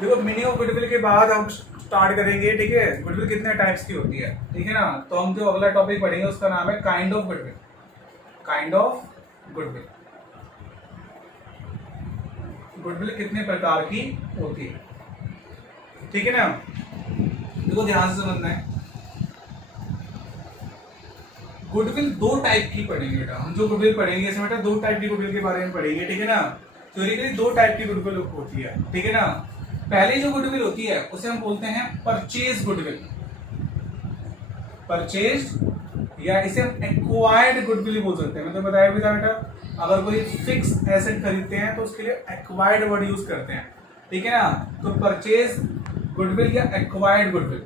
देखो meaning of goodwill के बाद हम स्टार्ट करेंगे, ठीक है। गुडविल कितने टाइप्स की होती है, ठीक है ना। तो हम जो अगला टॉपिक पढ़ेंगे उसका नाम है kind of goodwill. Kind of goodwill, goodwill कितने प्रकार की होती है, ठीक है ना। देखो ध्यान से समझना है, गुडविल दो टाइप की पढ़ेंगे बेटा। हम जो गुडविल पढ़ेंगे इसमें बेटा दो टाइप की गुडविल के बारे में पढ़ेंगे, ठीक है ना। थ्योरेटिकली दो टाइप की गुडविल होती है, ठीक है ना। पहली जो गुडविल होती है उसे हम बोलते हैं परचेज गुडविल, परचेज, या इसे हम एक्वायर्ड गुडविल बोल सकते हैं। मतलब बताया भी था बेटा, अगर कोई फिक्स एसेट खरीदते हैं तो उसके लिए एक्वायर्ड वर्ड यूज करते हैं, ठीक है ना। तो परचेज गुडविल या एक्वायर्ड गुडविल।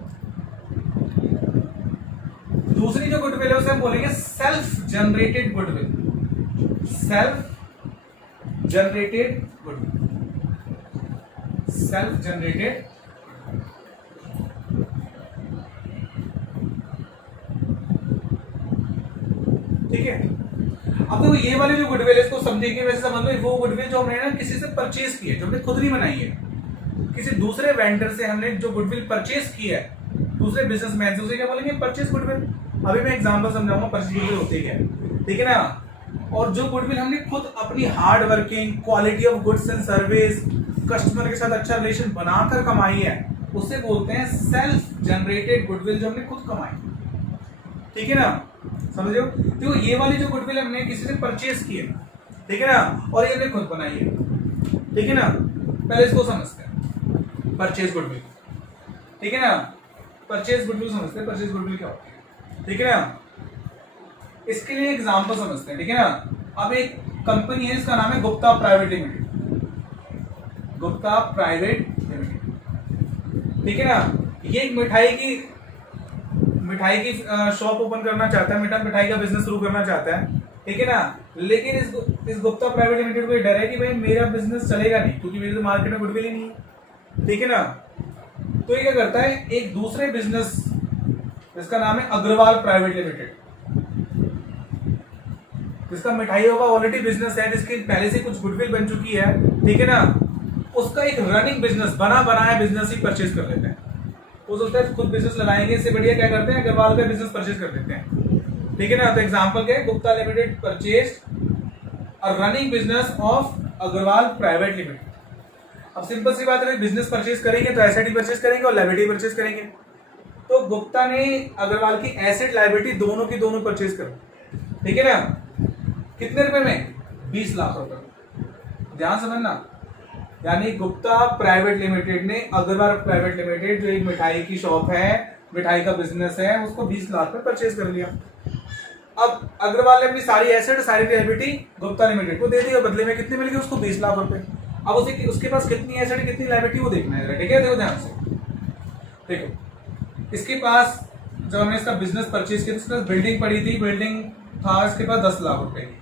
दूसरी जो गुडविल है उसे हम बोलेंगे self generated goodwill, self generated goodwill, self generated. ठीक है। अब देखो ये वाली जो गुडविल है इसको समझने की वैसे समझ लो, वो गुडविल जो हमने ना किसी से परचेज की है, जो हमने खुद नहीं बनाई है, किसी दूसरे वेंडर से हमने जो गुडविल परचेज की है, दूसरे बिजनेसमैन से, उसे क्या बोलेंगे परचेज गुडविल। अभी मैं एग्जांपल समझाऊंगा परचेज गुडविल होती है, ठीक है ना। और जो गुडविल हमने खुद अपनी hard working, quality of goods and service, customer के साथ अच्छा रिलेशन बनाकर कमाई है, उसे बोलते हैं सेल्फ जनरेटेड गुडविल, जो हमने खुद कमाई, ठीक है ना। समझ रहे हो। देखो ये वाली जो गुडविल हमने किसी से परचेज की है, ठीक है ना, और ये हमने खुद बनाई है, ठीक है ना। पहले इसको समझते हैं परचेज गुडविल, ठीक है ना। परचेज गुडविल समझते हैं, परचेज गुडविल क्या होती है, ठीक है ना। इसके लिए एग्जांपल समझते हैं, ठीक है ना। अब एक कंपनी है जिसका नाम है Gupta private limited, Gupta private limited, ठीक है ना। ये एक मिठाई की शॉप ओपन करना चाहता है, मिठाई का बिजनेस शुरू करना चाहता है, ठीक है ना। लेकिन इस गुप्ता प्राइवेट लिमिटेड को डर है कि भाई मेरा बिजनेस चलेगा नहीं, क्योंकि मेरे तो मार्केट में गुडविल ही नहीं है, ठीक है ना। तो ये क्या करता है, एक दूसरे बिजनेस जिसका नाम है अग्रवाल प्राइवेट लिमिटेड, जिसका मिठाइयों का ऑलरेडी बिजनेस है, जिसकी पहले से कुछ गुडविल बन चुकी है, ठीक है ना, उसका एक रनिंग बिजनेस, बना बनाया बिजनेस ही परचेज कर लेते हैं। वो सोचता है खुद बिजनेस लगाएंगे, इससे बढ़िया क्या करते हैं अग्रवाल का बिजनेस परचेज कर लेते हैं, ठीक है ना। तो एग्जांपल क्या है, Gupta limited purchase a running business of Agarwal private limited. अब सिंपल सी बात है, बिजनेस परचेज करेंगे तो एसेट ही परचेज करेंगे और लायबिलिटी परचेज करेंगे। तो गुप्ता ने अग्रवाल की एसेट लायबिलिटी दोनों की दोनों परचेज कर, ठीक है ना। कितने रुपए में, 20 लाख रुपए। ध्यान समझना, यानी गुप्ता प्राइवेट लिमिटेड ने अग्रवाल प्राइवेट लिमिटेड, जो एक मिठाई की शॉप है, मिठाई का बिजनेस है, उसको 20 लाख में परचेज कर लिया। अब अग्रवाल ने अपनी सारी एसेट, सारी लायबिलिटी गुप्ता लिमिटेड को दे दी, और बदले में कितने मिल गए उसको, 20 लाख रुपए। अब उसके पास कितनी एसेट, कितनी लायबिलिटी, वो देखना है, ठीक है। देखो ध्यान से, देखो इसके पास जब हमने इसका बिजनेस परचेज किया, इसके पास बिल्डिंग पड़ी थी, बिल्डिंग था इसके पास 10 लाख रुपए की।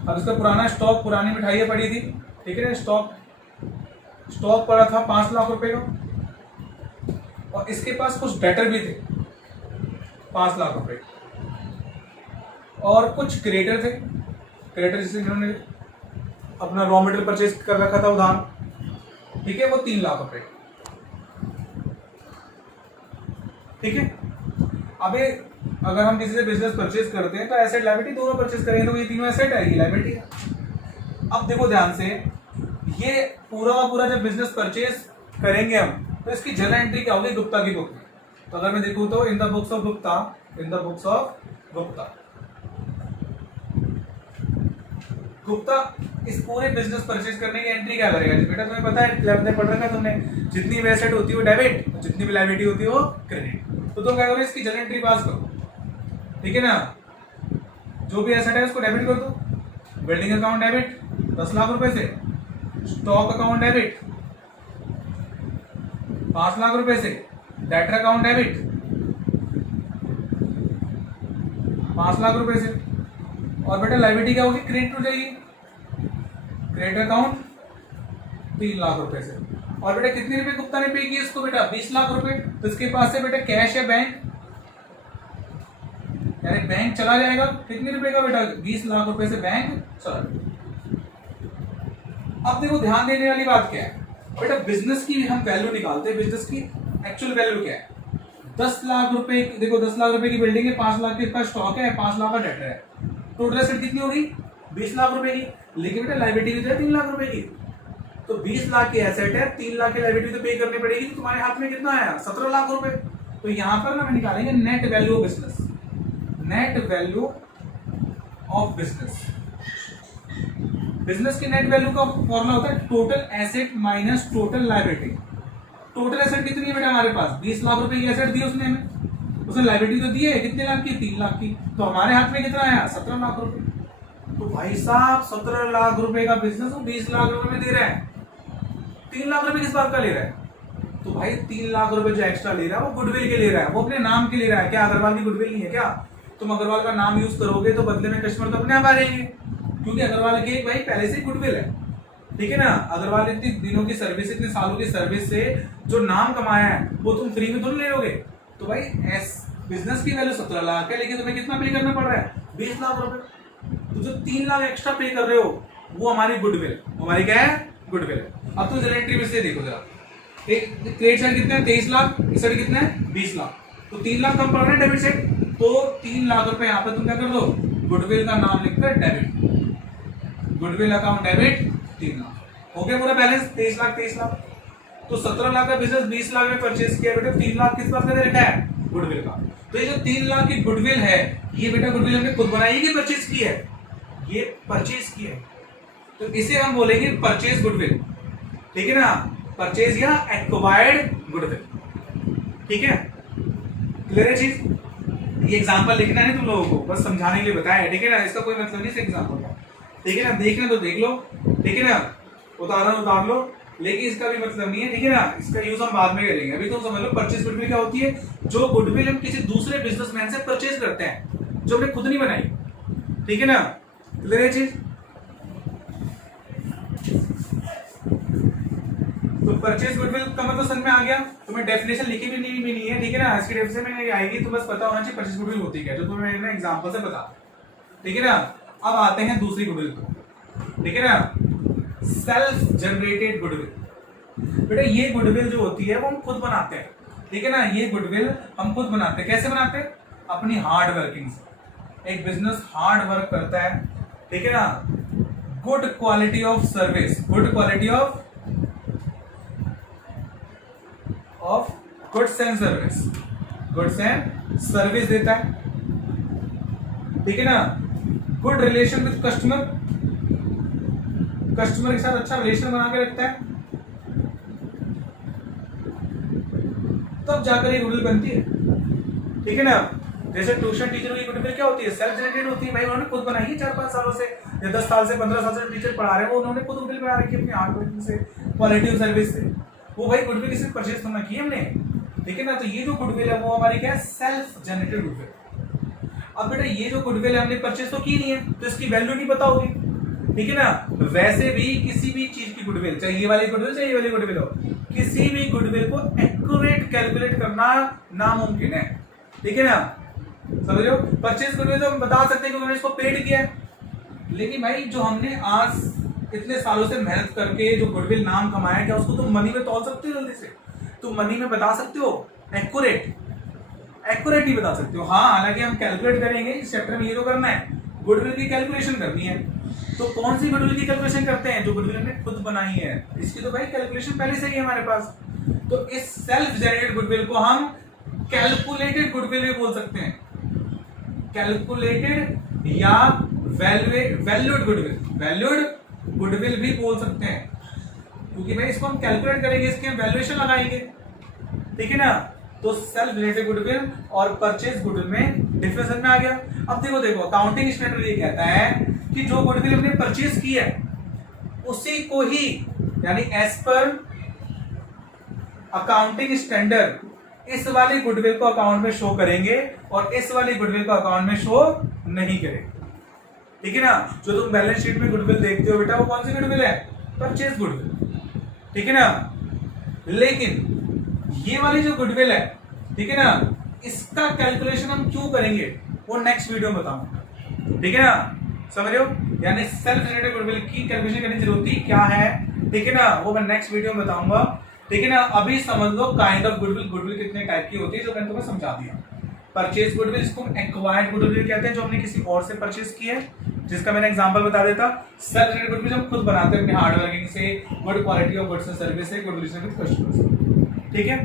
अब इसका पुराना स्टॉक, पुरानी मिठाइयाँ पड़ी थी, ठीक है ना, स्टॉक पड़ा था 5 लाख रुपए का, और इसके पास कुछ डेटर भी थे 5 लाख रुपए, और कुछ क्रेडिटर थे, क्रेडिटर जिससे इन्होंने अपना रॉ मटेरियल परचेज कर रखा था उधार, ठीक है, वो 3 लाख रुपए, ठीक है। अब अगर हम किसी से बिजनेस परचेज करते हैं तो एसेट लायबिलिटी दोनों परचेज करेंगे, तो ये तीनों एसेट है, ये लायबिलिटी है। अब देखो ध्यान से, ये पूरा का पूरा जब बिजनेस परचेज करेंगे हम, तो इसकी जर्नल एंट्री क्या होगी, गुप्ता की बुक में। तो अगर मैं देखूं तो in the books of Gupta, in the books of Gupta, Gupta इस पूरे बिजनेस परचेज करने की एंट्री क्या करेगा। बेटा तुम्हें पता है, 11th में पढ़ रखा है तुमने, जितनी भी एसेट होती है वो डेबिट, जितनी भी लायबिलिटी होती है वो क्रेडिट। तो तुम क्या करो, इसकी जर्नल एंट्री पास करो, ठीक है ना। जो भी एसेट है उसको डेबिट कर दो। बिल्डिंग अकाउंट डेबिट 10 लाख रुपए से, स्टॉक अकाउंट डेबिट 5 लाख रुपए से, डेटर अकाउंट डेबिट 5 लाख रुपए से, और बेटा लायबिलिटी क्या होगी, क्रेडिट हो जाएगी, क्रेडिट अकाउंट 3 लाख रुपए से। और बेटा कितने रुपए गुप्ता ने पे किए इसको, बेटा 20 लाख रुपए। तो इसके पास से बेटा कैश है बैंक, यानी बैंक चला जाएगा, कितने रुपए का बेटा, 20 लाख रुपए से बैंक चला जाएगा। अब देखो ध्यान देने वाली बात क्या है, बेटा बिजनेस की हम वैल्यू निकालते हैं, बिजनेस की एक्चुअल वैल्यू क्या है? 10 लाख रुपए, देखो 10 लाख रुपए की बिल्डिंग है, 5 लाख का स्टॉक है, 5 लाख का डेटर है, टोटल एसेट कितनी होगी? 20 लाख रुपए की। लेकिन बेटा लाइबिलिटी तो है 3 लाख रुपए की, तो 20 लाख की एसेट है, 3 लाख की लाइबिलिटी तो पे करनी पड़ेगी, तो तुम्हारे हाथ में कितना आया? 17 लाख रुपए। तो यहां पर ना हम निकालेंगे net value of business, net value of business. Business की नेट वैल्यू का फॉर्मूला होता है total asset minus total liability. Total asset कितनी है बेटा हमारे पास? 20 लाख रुपए की एसेट दी उसने हमें, उसने लाइबिलिटी तो दी है कितने लाख की? 3 लाख की, तो हमारे हाथ में कितना आया? 17 लाख रुपए। तो भाई साहब 17 लाख रुपए का बिजनेस वो 20 लाख रुपए में दे रहा है, 3 लाख रुपए किस बात का ले रहा है? तो भाई 3 लाख रुपए जो एक्स्ट्रा ले रहा है वो गुडविल के ले रहा है, वो अपने नाम के ले रहा है। क्या अग्रवाल की गुडविल नहीं है क्या? तुम अग्रवाल का नाम यूज करोगे तो बदले में कस्टमर तो अपने आप आ जाएंगे, क्योंकि अग्रवाल की भाई पहले से गुडविल है, ठीक है ना। अग्रवाल इतनी दिनों की सर्विस, इतने सालों की सर्विस से जो नाम कमाया है वो तुम फ्री में थोड़ी ले लोगे। तो भाई बिजनेस की वैल्यू 17 लाख है, लेकिन तुम्हें कितना पे करना पड़ रहा है? 20 लाख रुपए। तो जो 3 लाख एक्स्ट्रा पे कर रहे हो वो हमारी गुडविल, हमारी क्या है? गुडविल है। अब तो जरा एंट्री में से देखो जरा, एक क्रेडिट साइड कितना है? 23 लाख, इस साइड कितना है? 20 लाख, तो 3 लाख कम पड़ रहा है डेबिट साइड, तो 3 लाख रुपए यहाँ पे तुम क्या कर दो? गुडविल का नाम लिखकर debit, goodwill account debit 3 lakh. हो गया पूरा बैलेंस 23 लाख 23 लाख। तो 17 लाख का बिजनेस 20 लाख में परचेज किया बेटा, 3 लाख किस बात का दे रखा है? गुडविल का। तो ये जो 3 लाख की गुडविल है, ये बेटा गुडविल हमने खुद बनाई है कि परचेज की है? ये परचेज की है, तो इसे हम बोलेंगे परचेज गुडविल, ठीक है ना। परचेज या एक्वायर्ड गुडविल, ठीक है। क्लियर है चीज? ये एग्जांपल लिखना है तुम लोगों को, बस समझाने के लिए बताया है, ठीक है ना। इसका कोई मतलब नहीं, एग्जांपल का, ठीक है ना। देखना तो देख लो, ठीक है ना, उतारना उतार लो, लेकिन इसका भी मतलब नहीं है, ठीक है ना। इसका यूज हम बाद में करेंगे, अभी तुम समझ लो परचेज गुडविल क्या होती है। जो गुडविल हम किसी दूसरे बिजनेसमैन से परचेज करते हैं, जो हमने खुद नहीं बनाई, ठीक है ना। क्लियर है चीज? तो परचेज गुडविल का मतलब समझ में आ गया। तुम्हें डेफिनेशन लिखी भी नहीं है, ठीक है ना। इसकी डेफिनेशन में आएगी तो बस पता होना चाहिए परचेज गुडविल होती है क्या, जो तुम्हें ना एग्जांपल से बता, ठीक है ना। अब आते हैं दूसरी गुडविल को, ठीक है ना, सेल्फ जनरेटेड गुडविल। बेटा ये गुडविल जो होती है वो हम खुद बनाते हैं, ठीक है ना। ये गुडविल हम खुद बनाते हैं, कैसे बनाते हैं? अपनी हार्ड वर्किंग से। एक बिजनेस हार्ड वर्क करता है, ठीक है ना, good quality of service, good quality of goods and service, goods and service देता है, ठीक है ना। Good relation with customer, customer के साथ अच्छा रिलेशन बना के रखता है, तब जाकर ये गुडविल बनती है, ठीक है ना। जैसे ट्यूशन टीचर की गुडविल क्या होती है? सेल्फ जनरेटेड होती है, भाई उन्होंने खुद बनाई है 4-5 सालों से, या 10 साल से 15 साल से टीचर पढ़ा रहे हैं, वो उन्होंने खुद गुडविल बना रखी है अपनी हार्ड वर्किंग से, क्वालिटी ऑफ सर्विस से। वो भाई गुडविल किसी परचेज करना की हमने, ठीक है ना। तो ये जो गुडविल है वो हमारी क्या है? Self generated goodwill. अब बेटा ये जो गुडविल है हमने परचेज तो की नहीं है, तो इसकी वैल्यू नहीं पता होगी, ठीक है ना। वैसे भी किसी भी चीज की गुडविल, चाहे ये वाली गुडविल चाहे ये वाली गुडविल हो, किसी भी गुडविल को एक्यूरेट कैलकुलेट करना नामुमकिन है, ठीक है ना। समझ रहे हो? परचेज गुडविल तो हम बता सकते हैं कि हमने इसको पेड किया है, लेकिन भाई जो हमने आज इतने सालों से मेहनत करके जो गुडविल नाम कमाया, क्या उसको तुम मनी में तौल सकते हो? जल्दी से तुम मनी में बता सकते हो? एक्यूरेट ही बता सकते हो। हाँ, हालांकि हम कैलकुलेट करेंगे, इस चैप्टर में ये तो करना है, गुडविल की कैलकुलेशन करनी है। तो कौन सी गुडविल की कैलकुलेशन करते हैं? जो गुडविल हमने खुद बनाई है, इसकी तो भाई कैलकुलेशन पहले से ही है हमारे पास। तो इस सेल्फ जनरेटेड गुडविल को हम कैलकुलेटेड गुडविल भी बोल सकते हैं, कैलकुलेटेड या वैल्यूड गुडविल, वैल्यूड गुडविल भी बोल सकते हैं, क्योंकि भाई इसको हम कैलकुलेट करेंगे, इसके हम वैल्यूएशन लगाएंगे, ठीक है ना। तो सेल्फ जनरेटेड गुडविल और परचेज गुडविल में डिफरेंस में आ गया। अब देखो अकाउंटिंग स्टैंडर्ड ये कहता है कि जो गुडविल हमने परचेज की है उसी को ही, यानी एज पर अकाउंटिंग स्टैंडर्ड इस वाली गुडविल को अकाउंट में शो करेंगे और इस वाली गुडविल को अकाउंट में शो नहीं करेंगे, ठीक है ना। जो तुम बैलेंस शीट में गुडविल देखते हो बेटा, वो कौन सी गुडविल है? परचेज गुडविल, ठीक है ना। लेकिन ये वाली जो गुडविल है, ठीक है ना, इसका कैलकुलेशन हम क्यों करेंगे वो नेक्स्ट वीडियो में बताऊंगा, ठीक है ना। समझ रहे हो? यानी सेल्फ जनरेटेड गुडविल की कैलकुलेशन करने की जरूरत क्या है, ठीक है ना, वो मैं नेक्स्ट वीडियो में बताऊंगा। ठीक है ना, अभी समझ लो काइंड ऑफ गुडविल, गुडविल कितने टाइप की होती है जो मैंने तुम्हें समझा दिया। परचेज गुडविल, इसको एक्वायर्ड गुडविल कहते हैं, जो हमने किसी और से परचेज की है, जिसका मैंने एग्जांपल बता देता। सेल्फ जनरेटेड गुडविल हम खुद बनाते हैं अपने हार्ड वर्किंग से, good quality of goods and service से, गुड रिलेशन विद कस्टमर्स। ठीक है।